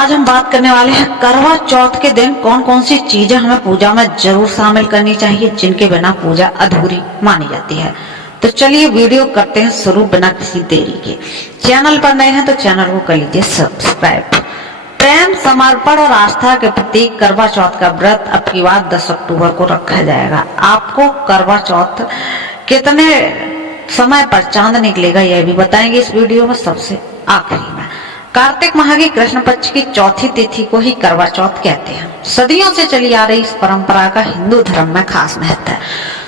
आज हम बात करने वाले हैं करवा चौथ के दिन कौन कौन सी चीजें हमें पूजा में जरूर शामिल करनी चाहिए, जिनके बिना पूजा अधूरी मानी जाती है। तो चलिए वीडियो करते हैं शुरू बिना किसी देरी के। चैनल पर नए हैं तो चैनल को कर लीजिए सब्सक्राइब। प्रेम, समर्पण और आस्था के प्रतीक करवा चौथ का व्रत अब की बार 10 अक्टूबर को रखा जाएगा। आपको करवा चौथ कितने समय पर चांद निकलेगा यह भी बताएंगे इस वीडियो में सबसे आखिरी में। कार्तिक माह की कृष्ण पक्ष की चौथी तिथि को ही करवा चौथ कहते हैं। सदियों से चली आ रही इस परंपरा का हिंदू धर्म में खास महत्व है।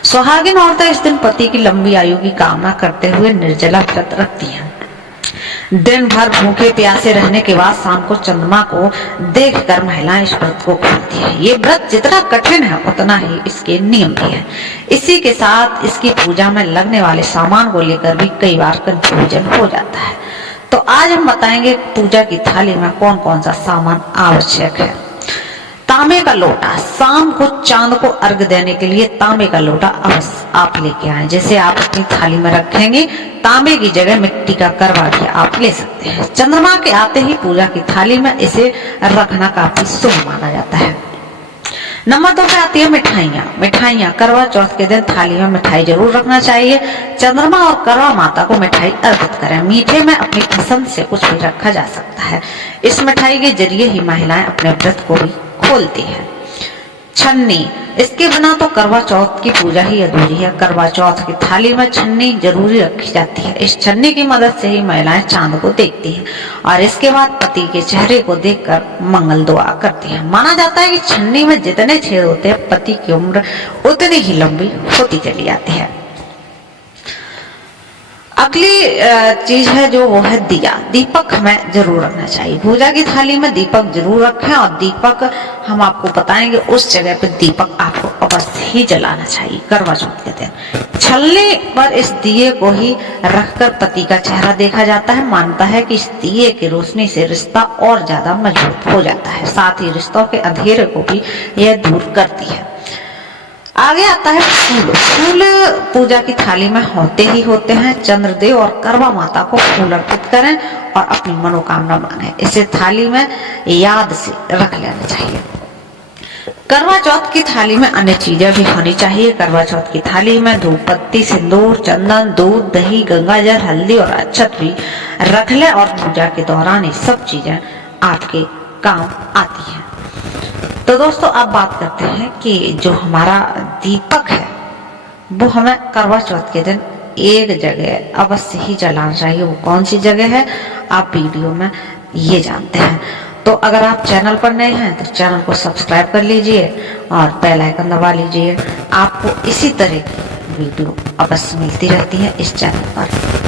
सुहागिन औरतें इस दिन पति की लंबी आयु की कामना करते हुए निर्जला व्रत रखती हैं। दिन भर भूखे प्यासे रहने के बाद शाम को चंद्रमा को देखकर महिलाएं इस व्रत को खोलती है। ये व्रत जितना कठिन है उतना ही इसके नियम भी है। इसी के साथ इसकी पूजा में लगने वाले सामान को लेकर भी कई बार कंफ्यूजन हो जाता है। तो आज हम बताएंगे पूजा की थाली में कौन कौन सा सामान आवश्यक है। तांबे का लोटा, शाम को चांद को अर्घ देने के लिए तांबे का लोटा अवश्य आप लेके आए। जैसे आप अपनी थाली में रखेंगे, तांबे की जगह मिट्टी का करवा भी आप ले सकते हैं। चंद्रमा के आते ही पूजा की थाली में इसे रखना काफी शुभ माना जाता है। नंबर 2 पे आती है मिठाइयाँ। मिठाइयाँ करवा चौथ के दिन थाली में मिठाई जरूर रखना चाहिए। चंद्रमा और करवा माता को मिठाई अर्पित करें। मीठे में अपनी पसंद से कुछ भी रखा जा सकता है। इस मिठाई के जरिए ही महिलाएं अपने व्रत को भी खोलती है। छन्नी, इसके बिना तो करवा चौथ की पूजा ही अधूरी है। करवा चौथ की थाली में छन्नी जरूरी रखी जाती है। इस छन्नी की मदद से ही महिलाएं चांद को देखती हैं और इसके बाद पति के चेहरे को देखकर मंगल दुआ करती हैं। माना जाता है कि छन्नी में जितने छेद होते हैं पति की उम्र उतनी ही लंबी होती चली जाती है। अगली चीज है जो वो है दिया। दीपक हमें जरूर रखना चाहिए। पूजा की थाली में दीपक जरूर रखें और दीपक हम आपको बताएंगे उस जगह पे दीपक आपको अवश्य ही जलाना चाहिए करवा चौथ के दिन। छलने पर इस दिए को ही रखकर पति का चेहरा देखा जाता है। मानता है कि इस दिए की रोशनी से रिश्ता और ज्यादा मजबूत हो जाता है। साथ ही रिश्तों के अंधेरे को भी यह दूर करती है। आगे आता है फूल। फूल पूजा की थाली में होते ही होते हैं। चंद्रदेव और करवा माता को फूल अर्पित करें और अपनी मनोकामना मांगे। इसे थाली में याद से रख लेना चाहिए। करवा चौथ की थाली में अन्य चीजें भी होनी चाहिए। करवा चौथ की थाली में धूप बत्ती, सिंदूर, चंदन, दूध, दही, गंगाजल, हल्दी और अक्षत भी रख ले और पूजा के दौरान ये सब चीजें आपके काम आती हैं। तो दोस्तों अब बात करते हैं कि जो हमारा दीपक है वो हमें करवा चौथ के दिन एक जगह अवश्य ही जलाना चाहिए। वो कौन सी जगह है आप वीडियो में ये जानते हैं। तो अगर आप चैनल पर नए हैं तो चैनल को सब्सक्राइब कर लीजिए और बेल आइकन दबा लीजिए। आपको इसी तरह की वीडियो अवश्य मिलती रहती है इस चैनल पर।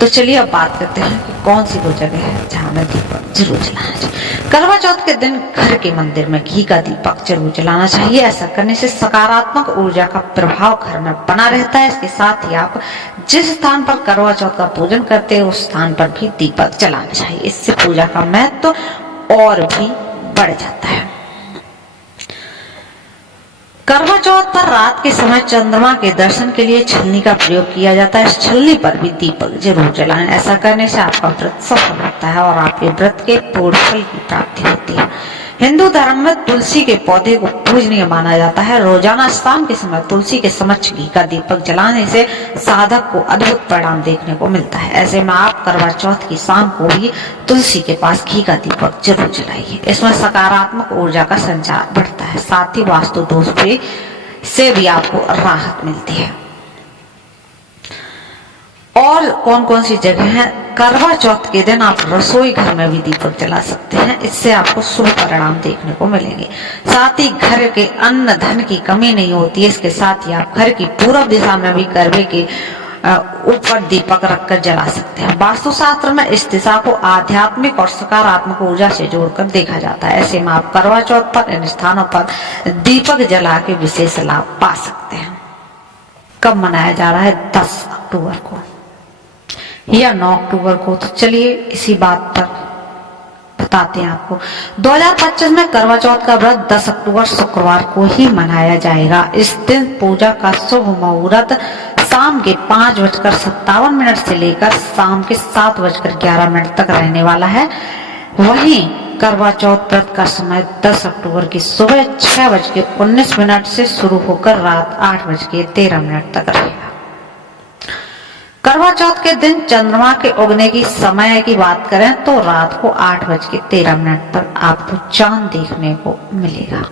तो चलिए अब बात करते हैं कि कौन सी वो जगह है जहाँ हमें दीपक जरूर जलाना चाहिए। करवा चौथ के दिन घर के मंदिर में घी का दीपक जरूर जलाना चाहिए। ऐसा करने से सकारात्मक ऊर्जा का प्रभाव घर में बना रहता है। इसके साथ ही आप जिस स्थान पर करवा चौथ का पूजन करते हैं उस स्थान पर भी दीपक जलाना चाहिए। इससे पूजा का महत्व और भी बढ़ जाता है। करवा चौथ पर रात के समय चंद्रमा के दर्शन के लिए छलनी का प्रयोग किया जाता है। इस छलनी पर भी दीपक जरूर जलाएं। ऐसा करने से आपका व्रत सफल होता है और आपके व्रत के पूर्ण फल की प्राप्ति होती है। हिंदू धर्म में तुलसी के पौधे को पूजनीय माना जाता है। रोजाना शाम के समय तुलसी के समक्ष घी का दीपक जलाने से साधक को अद्भुत परिणाम देखने को मिलता है। ऐसे में आप करवा चौथ की शाम को भी तुलसी के पास घी का दीपक जरूर जलाइए। इसमें सकारात्मक ऊर्जा का संचार बढ़ता है। साथ ही वास्तु दोष से भी आपको राहत मिलती है। और कौन कौन सी जगह है करवा चौथ के दिन आप रसोई घर में भी दीपक जला सकते हैं। इससे आपको शुभ परिणाम देखने को मिलेंगे। साथ ही घर के अन्न धन की कमी नहीं होती है। इसके साथ ही आप घर की पूर्व दिशा में भी करवे के ऊपर दीपक रखकर जला सकते हैं। वास्तुशास्त्र में इस दिशा को आध्यात्मिक और सकारात्मक ऊर्जा से जोड़कर देखा जाता है। ऐसे में आप करवा चौथ पर इन स्थानों पर दीपक जला के विशेष लाभ पा सकते हैं। कब मनाया जा रहा है? 10 अक्टूबर को या 9 अक्टूबर को। तो चलिए इसी बात पर बताते हैं आपको। 2025 में करवा चौथ का व्रत 10 अक्टूबर शुक्रवार को ही मनाया जाएगा। इस दिन पूजा का शुभ मुहूर्त शाम के 5:57 से लेकर शाम के 7:11 तक रहने वाला है। वहीं करवा चौथ व्रत का समय 10 अक्टूबर की सुबह 6:19 से शुरू होकर रात 8:13 तक रहेगा। करवा चौथ के दिन चंद्रमा के उगने की समय की बात करें तो रात को 8:13 पर आपको चांद देखने को मिलेगा।